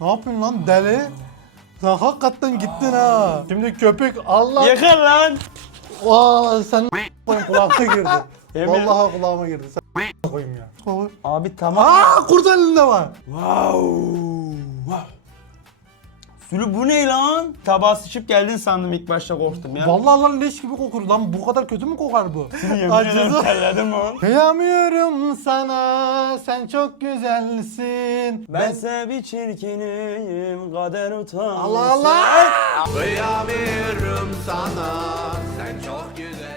Ne yapıyorsun lan deli? Sen hakikaten gittin ha. Şimdi köpek Allah. Yakar lan. Aa sen koyayım kulağıma girdi. Yemin- Vallahi kulağıma girdi. Sen koyayım ya. Abi tamam. Aa kurt elinde var. Wow. wow. Sülü bu ne lan? Tabağa sıçıp geldin sandım ilk başta korktum ya. Vallahi lan leş gibi kokur lan. Bu kadar kötü mü kokar bu? Acısı. terledim lan. Kıyamıyorum sana, sen çok güzelsin. Ben sevi çirkinim, kader utansın. Allah Allah! Kıyamıyorum sana sen çok güzelsin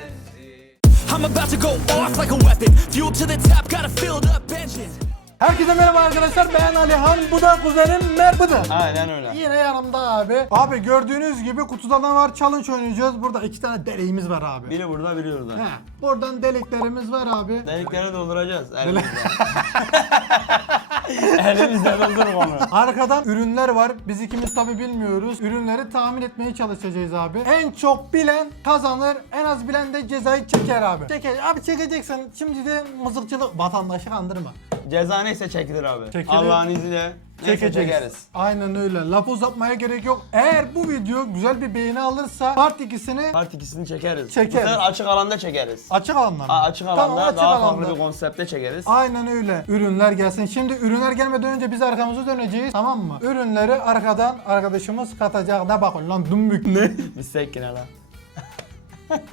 I'm about to go off like a weapon. Fuel to the top, got a filled up engine. Herkese merhaba arkadaşlar, ben Alihan, bu da kuzenim Merbudu. Aynen öyle. Yine yanımda abi. Abi gördüğünüz gibi kutuda ne var? Challenge oynayacağız. Burada iki tane deliğimiz var abi. Biri burada, biri orada. He, buradan deliklerimiz var abi. Delikleri dolduracağız elimizle. Elimizle doldur onu. Arkadan ürünler var. Biz ikimiz tabi bilmiyoruz. Ürünleri tahmin etmeye çalışacağız abi. En çok bilen kazanır. En az bilen de cezayı çeker abi. Çeker. Abi çekeceksin. Şimdi de mızıkçılık vatandaşı kandırma. Ceza neyse çekilir abi. Çekilir. Allah'ın izniyle Çekeceğiz. çekeriz. Aynen öyle. Laf uzatmaya gerek yok. Eğer bu video güzel bir beğeni alırsa part ikisini Part ikisini çekeriz. Çekeriz. Bu sefer açık alanda çekeriz. açık alandan mı? A- açık alanda Tamam, açık daha alanda. farklı bir konsepte çekeriz. Aynen öyle. Ürünler gelsin. Şimdi ürünler gelmeden önce biz arkamızı döneceğiz. Tamam mı? Ürünleri arkadan arkadaşımız katacak. Ne bakın lan dümbük. Ne? Biz sekine lan.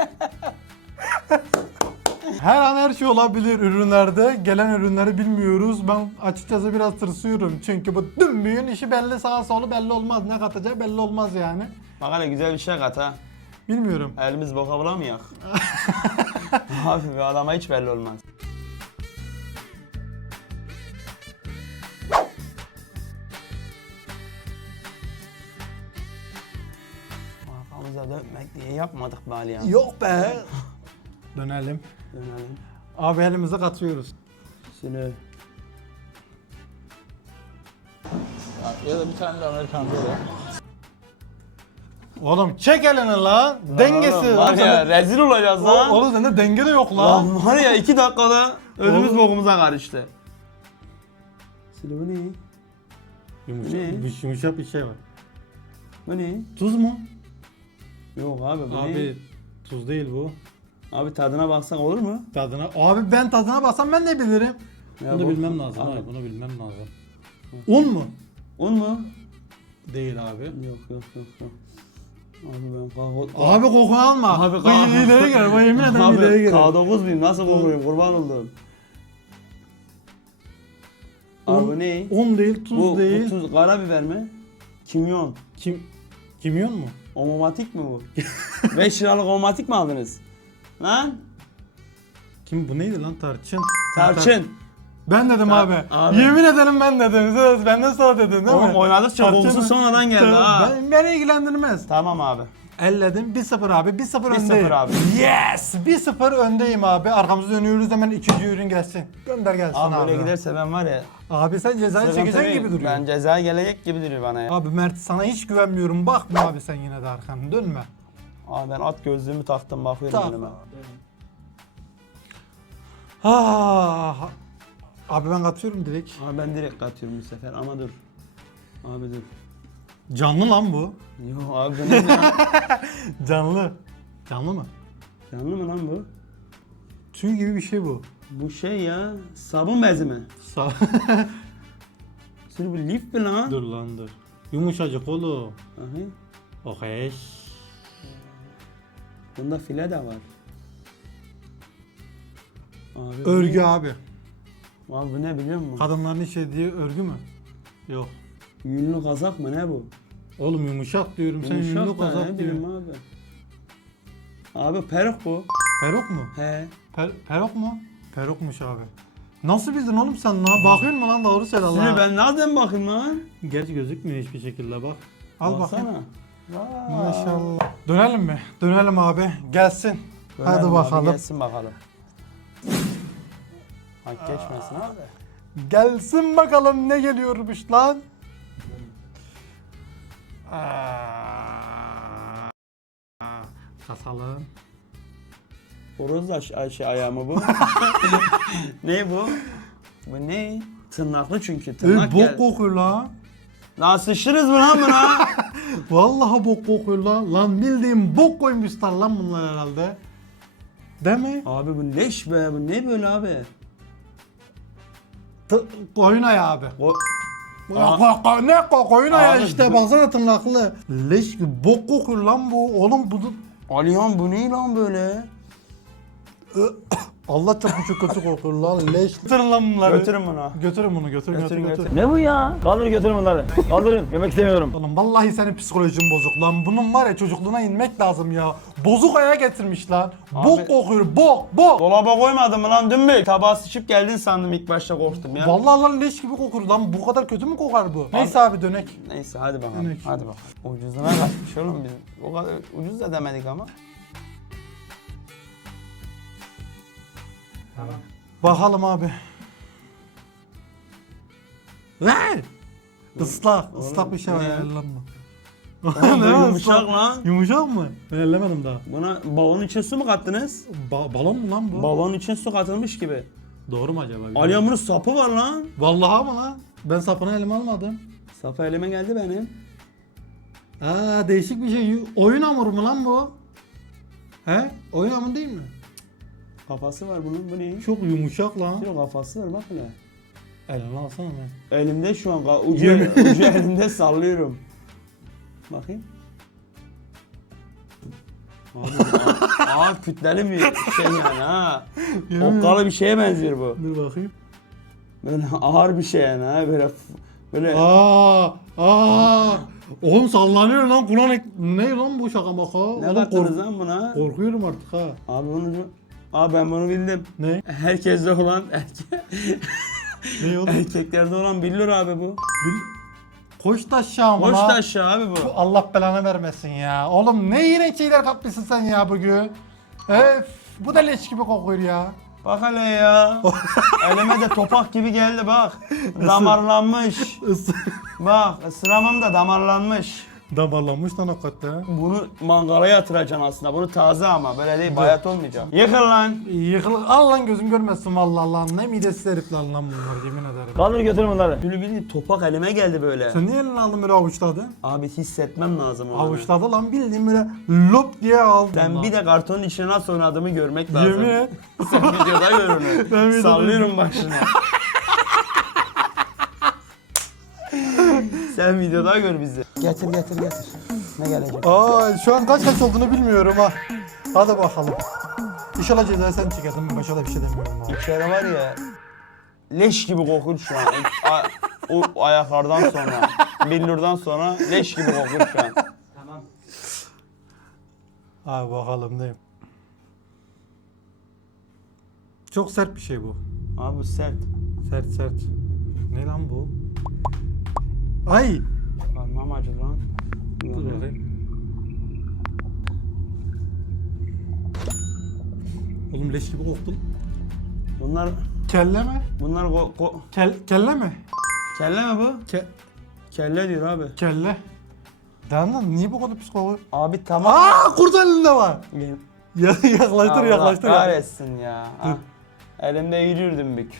Her an her şey olabilir ürünlerde. Gelen ürünleri bilmiyoruz. Ben açıkçası biraz tırsıyorum. Çünkü bu dümbüğün işi belli sağa solu belli olmaz. Ne katacağı belli olmaz yani. Bak hele güzel bir şey kat ha. Bilmiyorum. Elimiz boka bulamayak. Abi bir adama hiç belli olmaz. Arkamıza dönmek diye yapmadık bari ya. Yok be. Dönelim. Dönelim. Abi elimize katıyoruz. Şimdi Ya da bir tane de Amerikan böyle. Oğlum çek elini lan. Dengesi. Oğlum, var ya rezil olacağız lan. Oğlum sende denge de yok lan. Lan var ya iki dakikada önümüz bokumuza karıştı. Sili bu ne? Yumuşak, Ne? bir- yumuşak bir şey var. Bu ne? Tuz mu? Yok abi bu Abi tuz değil bu. Abi tadına baksak olur mu? Tadına. Abi ben tadına baksam ben ne bilirim? Ya bunu bu- bilmem lazım Abi. abi. Bunu bilmem lazım. Un mu? Un mu? Değil abi. Yok yok yok yok. Abi ben kahvaltı... Abi koku alma. Abi Bu hileye gel. Bu yemin ederim hileye Abi gel. K9 muyum? Nasıl kokuyorum? Kurban oldum. Abi bu ne? Un değil, tuz Bu, değil. bu tuz, karabiber mi? Kimyon. Kim? Kimyon mu? Omomatik mi bu? 5 liralık omomatik mi aldınız? Lan? Kim bu neydi lan tarçın? Tarçın. Ben dedim Tar- abi. abi. Yemin ederim ben dedim. Söz benden sonra dedin değil mi? Oğlum oynadıkça Tarçın kokusu mı? sonradan geldi ha. Ben, beni ilgilendirmez. Tamam abi. Elledim 1-0 abi. 1-0 1-0 öndeyim. abi. Yes! 1-0 öndeyim abi. Arkamızı dönüyoruz hemen ikinci ürün gelsin. Gönder gelsin Abi abi. böyle giderse ben var ya. Abi sen cezayı çekeceksin gibi duruyor. Ben ceza gelecek gibi duruyor bana ya. Abi Mert sana hiç güvenmiyorum. Bakma abi sen yine de arkanı dönme. Abi ben at gözlüğümü taktım bakıyorum Tamam. önüme. Ah. Abi ben katıyorum direkt. Abi ben direkt katıyorum bu sefer ama dur. Abi dur. Canlı lan bu. Yok abi bu ne ya? Canlı. Canlı mı? Canlı mı lan bu? Tüy gibi bir şey bu. Bu şey ya sabun bezi mi? Sırf bu lif mi lan? dur lan dur. Yumuşacık oğlum. Aha. Okey. Bunda file de var. Abi, bu Örgü ne? abi. Abi bu ne biliyor musun? Kadınların işlediği örgü mü? Yok. Yünlü kazak mı ne bu? Oğlum yumuşak diyorum. Sen Yumuşak yünlü da kazak ne bileyim diyorsun. abi. Abi peruk bu. Peruk mu? He. Per, peruk mu? Perukmuş abi. Nasıl bildin oğlum sen lan? Bakıyor musun lan doğru söyle Şimdi Allah. ben nereden bakayım lan? Gerçi gözükmüyor hiçbir şekilde bak. Al bakayım. Baksana. Vay. Maşallah. Dönelim mi? Dönelim abi. Gelsin. Dönelim Hadi abi, bakalım. Gelsin bakalım. Hak geçmesin abi. Gelsin bakalım ne geliyormuş lan. Aa, Kasalım. Horoz ay- şey ayağımı bu. ne bu? Bu ne? Tırnaklı çünkü. Tırnak bok gel. kokuyor lan. Lan sıçtınız mı lan buna? Vallahi bok kokuyor lan. Lan bildiğim bok koymuşlar lan bunlar herhalde. Değil mi? abi bu leş be bu ne böyle abi? T- koyun ayağı abi. O... Ya, ne ko koyun ayağı Abi, işte bu- baksana tırnaklı. Leş gibi bok kokuyor lan bu. Oğlum bu Alihan bu ne lan böyle? Allah çarpı çok kötü kokuyor lan. Leş. Götürün lan bunları. Götürün bunu. Götürün bunu götürün Götürün, götürün. götürün. Ne bu ya? Kaldır götürün bunları. Kaldırın. Yemek istemiyorum. Oğlum vallahi senin psikolojin bozuk lan. Bunun var ya çocukluğuna inmek lazım ya. Bozuk ayağa getirmiş lan. Bok kokuyor bok bok. Dolaba koymadın mı lan dün mü? Tabağa sıçıp geldin sandım ilk başta korktum ya. Vallahi lan leş gibi kokuyor lan. Bu kadar kötü mü kokar bu? Neyse abi dönek. Neyse hadi bakalım. Demek. Hadi bakalım. Ucuzuna kaçmış oğlum biz. O kadar ucuz da demedik ama. Bakalım abi. Ver. Islak, ıslak bir şey var ellenme. Oğlum bu yumuşak lan. Yumuşak mı? Ben ellemedim daha. Buna balonun içine su mu kattınız? Ba- balon mu lan bu? Balonun içine su katılmış gibi. Doğru mu acaba? Alihan bunun sapı var lan. Vallahi mı lan? Ben sapını elime almadım. Sapı elime geldi benim. Aa değişik bir şey. Oyun hamuru mu lan bu? He? Oyun hamuru değil mi? Kafası var bunun. Bu ne? Çok yumuşak lan. Yok kafası var bak hele. Elime alsana ben. Elimde şu an ka- ucu, Yemin- ucu elimde sallıyorum. Bakayım. Abi ağır, ağır kütleli bir şey yani ha. Yemin Okkalı bir şeye benziyor bu. Dur bakayım. Böyle ağır bir şey yani ha böyle f- böyle Aa, aa. Oğlum sallanıyor lan Kur'an ek- Ne lan bu şaka maka? ne Oğlum kattınız kork- lan buna? Korkuyorum artık ha. Abi bunu Abi ben bunu bildim. Ne? Herkeste olan erke- Ne oğlum? erkeklerde olan bilir abi bu. Bil- Koş taşağı mı Boş lan? taş abi bu. Allah belanı vermesin ya. Oğlum ne iğrenç şeyler katmışsın sen ya bugün. Öf, bu da leş gibi kokuyor ya. Bak hele ya. Elime de topak gibi geldi bak. Damarlanmış. Bak ısıramam da damarlanmış. Damarlanmış lan hakikaten. Bunu mangala yatıracaksın aslında. Bunu taze ama böyle değil bayat olmayacak. Yıkıl lan. Yıkıl, al lan gözüm görmesin vallahi lan. Ne midesiz herifler lan bunlar yemin ederim. Kaldır götürün bunları. Gülü bildiğin topak elime geldi böyle. Sen niye elini aldın böyle avuçladın? Abi hissetmem lazım onu. Avuçladı lan bildiğin böyle lop diye aldın lan. bir de kartonun içine nasıl oynadığımı görmek lazım. Yemin et. Sen videoda gör onu. videoda- Sallıyorum başını. Sen videoda gör bizi. Getir getir getir. Ne gelecek? Aa şu an kaç kaç olduğunu bilmiyorum ha. Hadi bakalım. İnşallah cezayı sen. Ben başka da bir şey demiyorum abi. İçeri var ya leş gibi kokur şu an. A- o ayaklardan sonra, billurdan sonra leş gibi kokur şu an. Abi bakalım neyim. Çok sert bir şey bu. Abi bu sert. Sert sert. Ne lan bu? Ay! Parmağım acır lan. Dur bakayım. Oğlum leş gibi koktu. Bunlar, Kelle mi? bunlar ko, ko- Kel, kelle mi? kelle mi bu? Ke, Kelle diyor abi. kelle. Dandan niye bu kadar pis kokuyor? Abi tamam. Aa kurt elinde var. Gel. Ya, yaklaştır Allah yaklaştır. kahretsin ya. Ah. Elimde yürürdüm bük.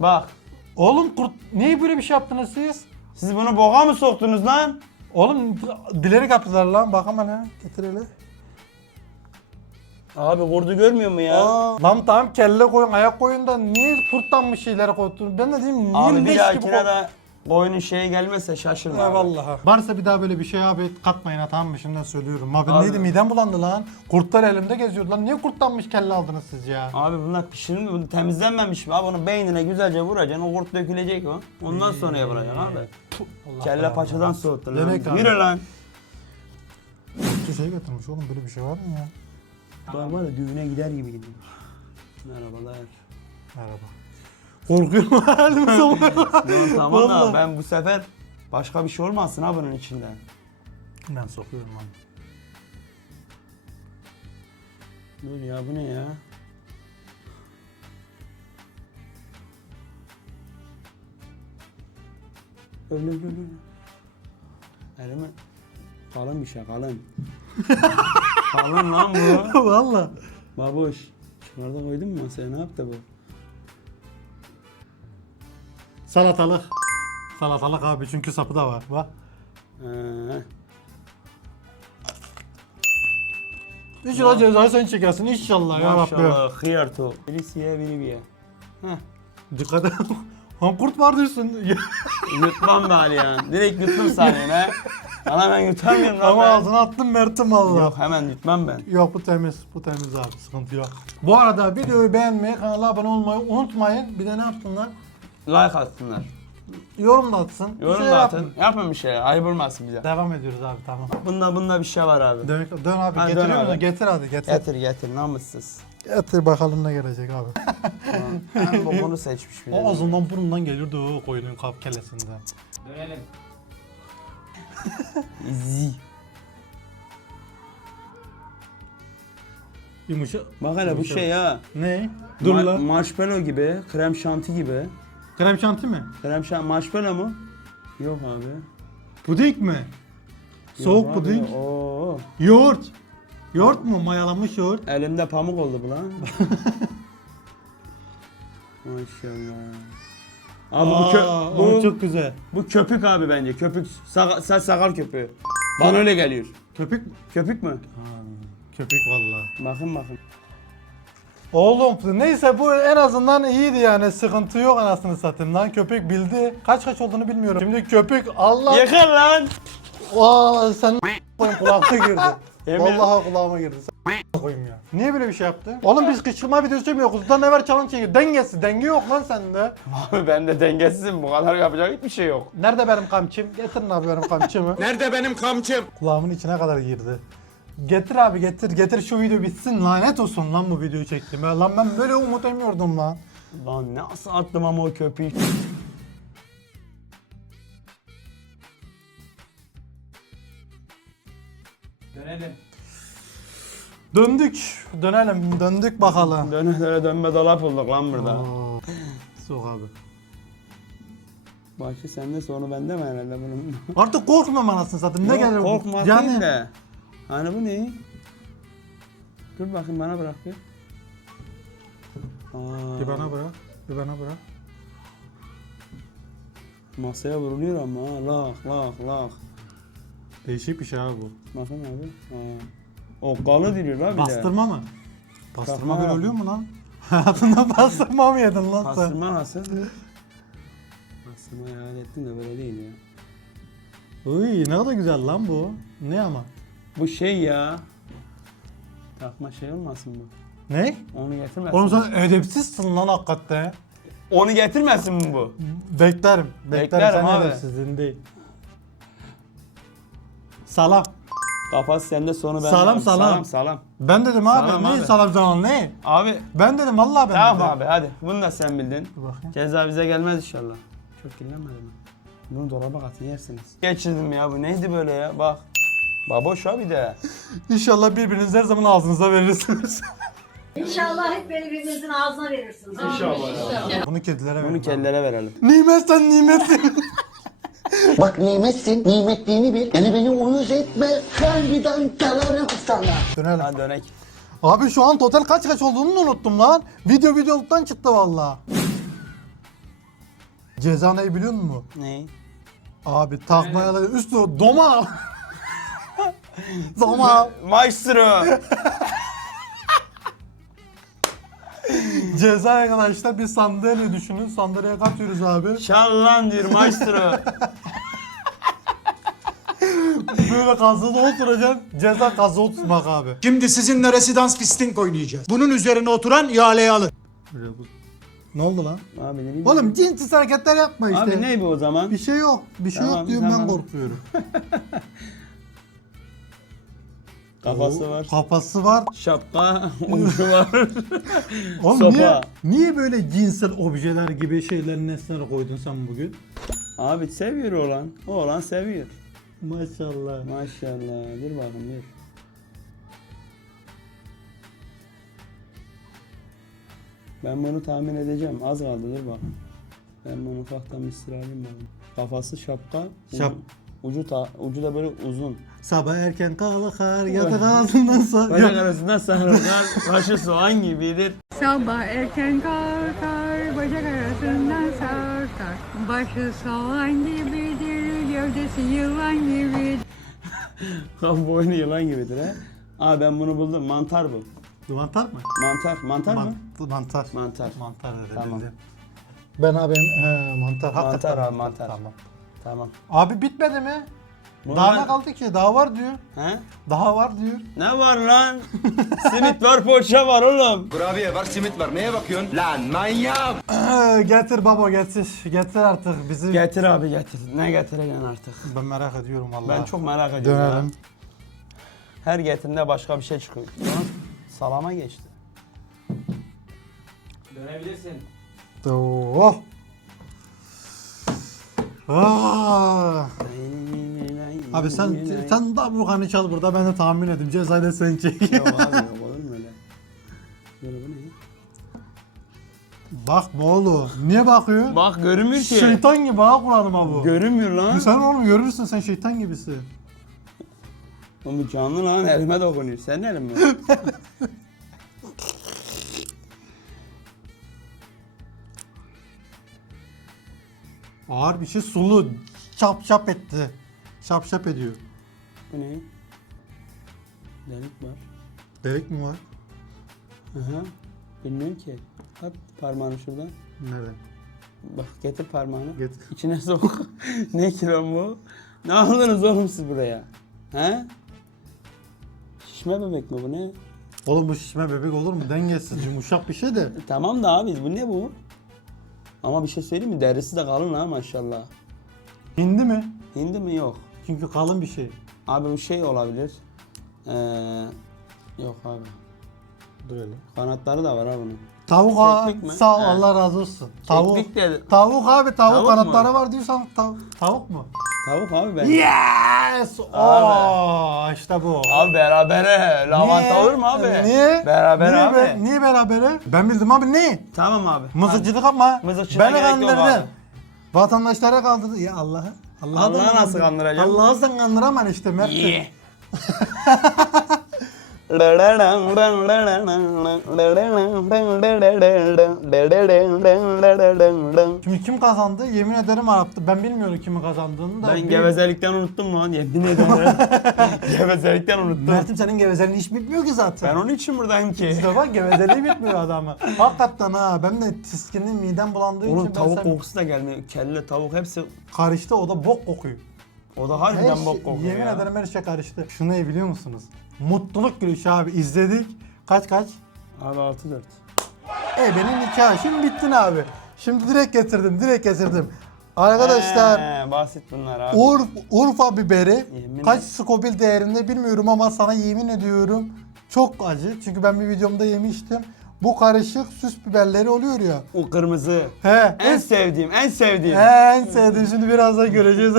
Bak. Oğlum kurt niye böyle bir şey yaptınız siz? Siz bunu boğa mı soktunuz lan? Oğlum bilerek yaptılar lan bak hemen ha. Getir hele. Abi kurdu görmüyor mu ya? Aa, lan tamam kelle koyun ayak koyun da niye kurtlanmış şeylere koydun? Ben de diyeyim Abi bir leş gibi dahakine de boyunun şeyi gelmezse şaşırma. abi. Eyvallah. Varsa bir daha böyle bir şey abi katmayın ha tamam mı? Şimdiden söylüyorum. Abi, Abi. neydi midem bulandı lan. Kurtlar elimde geziyordu lan. Niye kurtlanmış kelle aldınız siz ya? Abi bunlar pişirilmiyor, bunu temizlenmemiş mi? Abi onu beynine güzelce vuracaksın, o kurt dökülecek o. Ondan sonra yapılacaksın abi. Allah Kelle belanı paçadan versin. soğuttun lan. abi. Yürü lan. Şey getirmiş oğlum böyle bir şey var mı ya? Ben var ya düğüne gider gibi gidiyorum. Merhabalar. Merhaba. Korkuyorum halime soğuyor. Tamam tamam da Vallahi. ben bu sefer başka bir şey olmasın ha bunun içinden. ben sokuyorum lan. Dur ya bu ne ya? Öyle öyle öyle. Elime kalın bir şey kalın. kalın lan bu. Valla. Babuş. Şunları da koydun mu masaya ne yaptı bu? Salatalık. Salatalık abi çünkü sapı da var. Bak. Ee, İnşallah cezayı sen çekersin inşallah ya Rabbi. maşallah hıyar to. Birisi ye biri bir ye. Heh. Dikkat et. Lan kurt var diyorsun. Yutmam bari ya. Direkt yuttum saniyene. Ana ben yutamıyorum lan Ama ben. ağzına attım Mert'im valla. Yok hemen yutmam ben. Yok bu temiz. Bu temiz abi. Sıkıntı yok. Bu arada videoyu beğenmeyi, kanala abone olmayı unutmayın. Bir de ne yapsınlar? Like atsınlar. Yorum da atsın. Bir Yorum şey da atın. Yapın bir şey. Ayıp olmasın bize. Devam ediyoruz abi tamam. Bunda bunda bir şey var abi. Dön, dön abi getiriyor dön musun? abi. Getir hadi getir. Getir getir namussuz. Getir bakalım ne gelecek abi. Ben bokunu seçmiş bir de. o ağzından burnundan geliyordu o koyunun kap kellesinden. İzzi. Yumuşak. Bak hele bu şey ya. Ne? Dur Ma- lan. marshmallow gibi, krem şanti gibi. Krem şanti mi? Krem şanti marshmallow mu? Yok abi. Puding mi? Soğuk Yok abi. puding. Oo. Yoğurt. Yoğurt mu? Mayalanmış yoğurt. Elimde pamuk oldu bu lan. Maşallah. Abi bu, kö- Aa, bu, o çok güzel. bu köpük abi bence. Köpük, saga, saç sakal köpüğü. Bana öyle geliyor. Köpük mü? Köpük mü? Köpük vallahi. Bakın bakın. Oğlum neyse bu en azından iyiydi yani sıkıntı yok anasını satayım lan köpek bildi. Kaç kaç olduğunu bilmiyorum. Şimdi köpek Allah Yakın lan. Aa sen koyun kulağıma girdi. Vallahi kulağıma girdi. Sen koyayım ya. Niye böyle bir şey yaptı? Oğlum biz kışkırtma videosu çekmiyoruz. Kuzudan ne var challenge çekiyor. Dengesi. Denge yok lan sende. Abi ben de dengesizim. Bu kadar yapacak hiçbir şey yok. Nerede benim kamçım? Getirin abi benim kamçımı. Nerede benim kamçım? Kulağımın içine kadar girdi. Getir abi getir. Getir şu video bitsin. Lanet olsun lan bu videoyu çektim. Ya. Lan ben böyle umut emiyordum lan. Lan nasıl attım ama o köpüğü. Döndük. Dönelim. Döndük bakalım. Döne döne dönme dolap olduk lan burada. Oo. Soğuk abi. Başı sende sonu bende mi herhalde bunun? Artık korkmam anasını satayım. Ne Yok, gelir? Korkma yani, değil de. Hani bu ne? Dur bakayım bana bırak bir. Aa, Bir bana bırak. Bir bana bırak. Masaya vuruluyor ama ha. Lak lak lak. Değişik bir şey abi bu. Bakın abi. Ha. O kalı diliyor lan bir. Bastırma mı? Bastırma böyle oluyor mu lan? Hayatında bastırma mı yedin lan sen? Bastırma nasıl? Bastırma hayal ettim de böyle değil ya. Uy ne kadar güzel lan bu. Ne ama? Bu şey ya. Takma şey olmasın bu. Ne? Onu getirmesin. Oğlum sen edepsizsin lan hakikaten. Onu getirmesin mi bu? Beklerim. Beklerim, Beklerim sen abi. edepsizliğin değil. Salam. Kafası sende sonu bende. Salam, salam. Salam salam. Ben dedim abi. Salam ne abi. salam salam ne? Abi Ben dedim vallahi ben tamam dedim. abi hadi. Bunu da sen bildin. Dur bakayım. Ceza bize gelmez inşallah. Çok kirlenmedi mi? Bunu dolaba atın yersiniz. Geçirdim ya bu neydi böyle ya bak. Baboş abi de. İnşallah birbiriniz her zaman ağzınıza verirsiniz. İnşallah hep birbirinizin ağzına verirsiniz. İnşallah. Bunu kedilere verin. Bunu abi. kellere verelim. Nimet sen nimetsin. Bak nimetsin, nimetliğini bil. Yani beni uyuz etme, harbiden dalarım sana. Dönelim. Hadi dönek. Abi şu an total kaç kaç olduğunu unuttum lan. Video videoluktan çıktı valla. Ceza neyi biliyor musun? Ne? Abi takmaya da üstü doma. Maestro. Ceza arkadaşlar bir sandalye düşünün. Sandalyeye katıyoruz abi. Çal lan diyor maestro. Böyle kazıda oturacaksın. Ceza kazı tutmak abi. Şimdi sizinle residans fisting oynayacağız. Bunun üzerine oturan ihaleye alır. Ne oldu lan? abi ne bileyim. Oğlum cinsiz hareketler yapma işte. Abi ne bu o zaman? Bir şey yok. Bir şey Tamam, yok diyorum ben tamam. korkuyorum. Kafası var. Kafası var. Şapka, ucu var. Oğlum Sopa. niye, niye böyle cinsel objeler gibi şeyler nesneler koydun sen bugün? Abi seviyor oğlan. Oğlan seviyor. Maşallah. Maşallah. Dur bakın dur. Ben bunu tahmin edeceğim. Az kaldı dur bakın. Ben bunu ufaktan bir sırayım bakın. Kafası şapka. ucu- Şap- Ucu, ta, ucu da böyle uzun. Sabah erken kalkar yatak sonra. Bacak arasında sarılır. Başı soğan gibidir. Sabah erken kalkar, bacak arasından sarkar. Başı soğan gibidir, gövdesi yılan gibidir. Abi bu oyunu yılan gibidir ha. Aa ben bunu buldum. Mantar bu. Mantar mı? Mantar. Mantar mı? Man- mantar. Mantar. Mantar dedi. Tamam. bildim. Ben abi he, mantar. Hakikaten abi mantar. Tamam. Tamam. Abi bitmedi mi? Daha ne? kaldı ki? Daha var diyor. He? Daha var diyor. Ne var lan? Simit var, poğaça var oğlum. Kurabiye var simit var neye bakıyorsun? Lan manyak. Ee, getir baba getir. Getir artık bizi. Getir abi getir. Ne getireceksin artık? Ben merak ediyorum vallahi. Ben çok merak ediyorum. ya. Her getirinde başka bir şey çıkıyor. Salama geçti. Dönebilirsin. Oh. Ah. Abi sen sen da bu kanı çal burada ben de tahmin edeyim. Cezayı da sen çek. Yok abi olur mu öyle? Böyle bu ne? Bak bu oğlum. Niye bakıyor? Bak görünmüyor ki. Şeytan gibi ha Kur'an'ım ha bu. Görünmüyor lan. Sen oğlum görürsün sen şeytan gibisin. Oğlum bu canlı lan elime dokunuyor. Senin elin mi? Ağır bir şey sulu. Çap çap etti. Şap şap ediyor. bu ne? Delik var. Delik mi var? Hı hı. Bilmiyorum ki. At parmağını şuradan. Nerede? Bak getir parmağını. Getir. İçine sok. ne ki lan bu? Ne aldınız oğlum siz buraya? He? Şişme bebek mi bu ne? Oğlum bu şişme bebek olur mu? Dengesiz, yumuşak bir şey de. E, tamam da abi bu ne bu? Ama bir şey söyleyeyim mi? Derisi de kalın ha maşallah. Hindi mi? Hindi mi? Yok. Çünkü kalın bir şey. Abi bu şey olabilir. Ee, yok abi. Dur hele. Kanatları da var ha bunun. Tavuk mi? Sağ ol He. Allah razı olsun. Tavuk. Keklik. Tavuk abi tavuk, Tavuk mu? kanatları var diyorsan tav- tavuk mu? Tavuk abi ben. Yes! Oo, işte bu. Abi berabere. Lavanta olur mu abi? Niye? Beraber niye abi. be- niye berabere? Ben bildim abi ne? Tamam abi. Mızıkçılık yapma. Mızıkçılığa Beni gerek yok kandırdın. abi. Vatandaşlara kaldırdı. Ya Allah'ı. Allah'ı da Allah'ı nasıl kandıracaksın? Allah'ı sen kandıraman işte Mert. Ye. Şimdi kim kazandı? Yemin ederim Arap'tı. Ben bilmiyorum kimin kazandığını da. Ben gevezelikten unuttum lan yemin ederim. gevezelikten unuttum. Mert'im senin gevezeliğin hiç bitmiyor ki zaten. Ben onun için buradayım ki. İşte bak gevezeliği bitmiyor adamı. Hakikaten ha. Ben de tiskinli midem bulandığı Onun için ben tavuk sen- kokusu da gelmiyor. Kelle tavuk hepsi karıştı o da bok kokuyor. o da Her harbiden şey- bok kokuyor yemin ya. ederim her şey karıştı. Şunu iyi biliyor musunuz? Mutluluk gülüşü abi izledik. Kaç kaç? Abi 6-4. E benim nikah. Şimdi bittin abi. Şimdi direkt getirdim, direkt getirdim. Arkadaşlar He, basit bunlar abi. Urf, Urfa biberi Yemin kaç. Scoville değerinde bilmiyorum ama sana yemin ediyorum çok acı. Çünkü ben bir videomda yemiştim. Bu karışık süs biberleri oluyor ya. O kırmızı. He. En sevdiğim, en sevdiğim. En sevdiğim şimdi birazdan göreceğiz.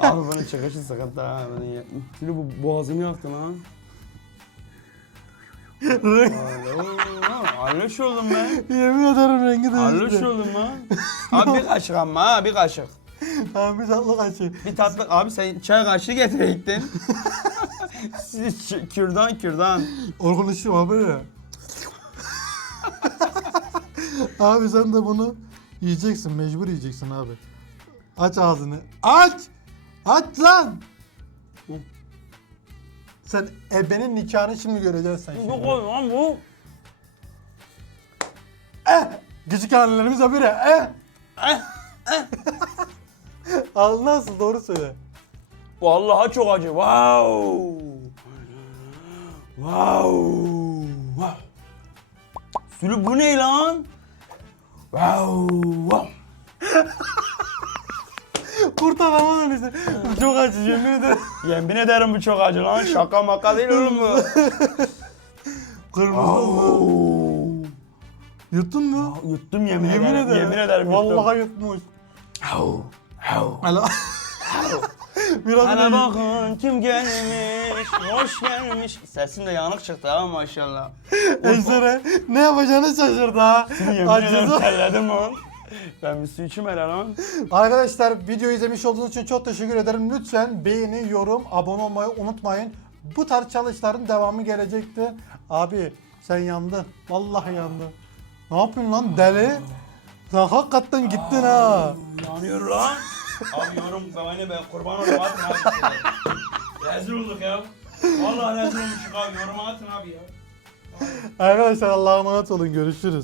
Abi bunun çıkışı sıkıntı ha. Bunun ya. Şimdi bu boğazımı yaktı lan. Alo, Aloş oldum ben. yemin ederim rengi değişti. oldum lan. Abi bir kaşık ama ha bir kaşık. Abi tatlı kaçı. Bir tatlı abi sen çay kaşığı getirecektin. Siz ç- kürdan kürdan. Orkun işim abi ya. abi sen de bunu yiyeceksin. Mecbur yiyeceksin abi. Aç ağzını. Aç! Aç lan! Sen ebenin nikahını şimdi göreceksin sen Yok oğlum lan bu. Küçük annelerimiz haberi. Eh! Al nasıl doğru söyle. Vallahi çok acı. Wow. Wow. wow. Sülü bu ne lan? Wow. wow. Kurt adamı dönüştü. Bu çok acı yemin ederim. Yemin ederim bu çok acı lan. Şaka maka değil oğlum bu. Kırmızı. Yuttun mu? Yuttum yemin, Yemin ederim. ederim. Yemin ederim. Vallahi yutmuş. Alo. Biraz Ana bakın kim gelmiş, hoş gelmiş. Sesin de yanık çıktı ha maşallah. Ejderha ne yapacağını şaşırdı ha. Yemin ederim Acıdı. terledim lan. Ben bir su hele lan. Arkadaşlar videoyu izlemiş olduğunuz için çok teşekkür ederim. Lütfen beğeni, yorum, abone olmayı unutmayın. Bu tarz çalışların devamı gelecekti. Abi sen yandın. Vallahi yandın. Ne yapıyorsun lan deli? Lan hakikaten gittin ha. Yanıyor lan. abi yorum bana ben kurban olayım atın abi. rezil olduk ya. Vallahi rezil olmuşuk abi yoruma atın abi ya. Arkadaşlar Allah'a emanet olun görüşürüz.